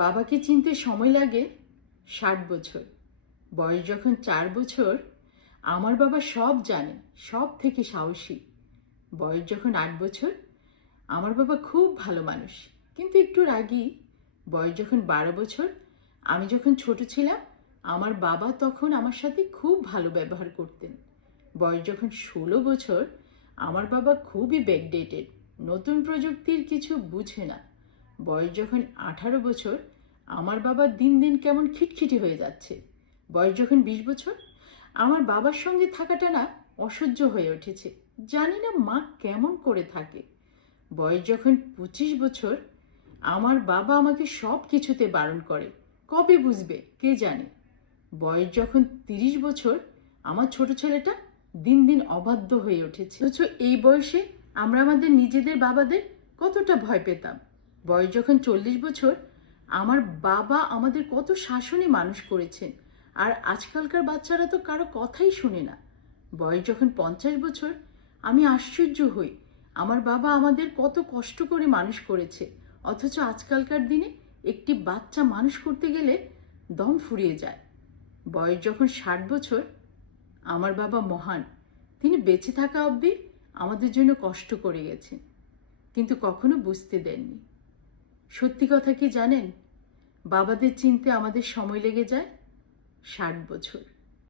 বাবাকে চিনতে সময় লাগে 60 বছর। বয়স যখন 4 বছর, আমার বাবা সব জানে, সব থেকে সাহসী। বয়স যখন 8 বছর, আমার বাবা খুব ভালো মানুষ, কিন্তু একটু রাগী। বয়স যখন 12 বছর, আমি যখন ছোট ছিলাম, আমার বাবা তখন আমার সাথে খুব ভালো ব্যবহার করতেন। বয়স যখন 16 বছর, আমার বাবা খুবই ব্যাকডেটেড, নতুন প্রযুক্তির কিছু বুঝে না। বয়স যখন 18 বছর, আমার বাবা দিন দিন কেমন খিটখিটি হয়ে যাচ্ছে। বয়স যখন 20 বছর, আমার বাবার সঙ্গে থাকাটা না অসহ্য হয়ে উঠেছে। জানি না মা কেমন করে থাকে। বয়স যখন 25 বছর, আমার বাবা আমাকে সব কিছুতে বারণ করে। কবে বুঝবে কে জানে। বয়স যখন 30 বছর, আমার ছোট ছেলেটা দিন দিন অবাধ্য হয়ে উঠেছে। অথচ এই বয়সে আমরা আমাদের নিজেদের বাবাদের কতটা ভয় পেতাম। বয়স যখন 40 বছর, আমার বাবা আমাদের কত শাসনে মানুষ করেছেন, আর আজকালকার বাচ্চারা তো কারো কথাই শুনে না। বয়স যখন 50 বছর, আমি আশ্চর্য হই আমার বাবা আমাদের কত কষ্ট করে মানুষ করেছে, অথচ আজকালকার দিনে একটি বাচ্চা মানুষ করতে গেলে দম ফুরিয়ে যায়। বয়স যখন 60 বছর, আমার বাবা মহান। তিনি বেঁচে থাকা অবধি আমাদের জন্য কষ্ট করে গেছেন, কিন্তু কখনো বুঝতে দেননি। সত্যি কথা কি জানেন, বাবাদের চিনতে আমাদের সময় লেগে যায় 60 বছর।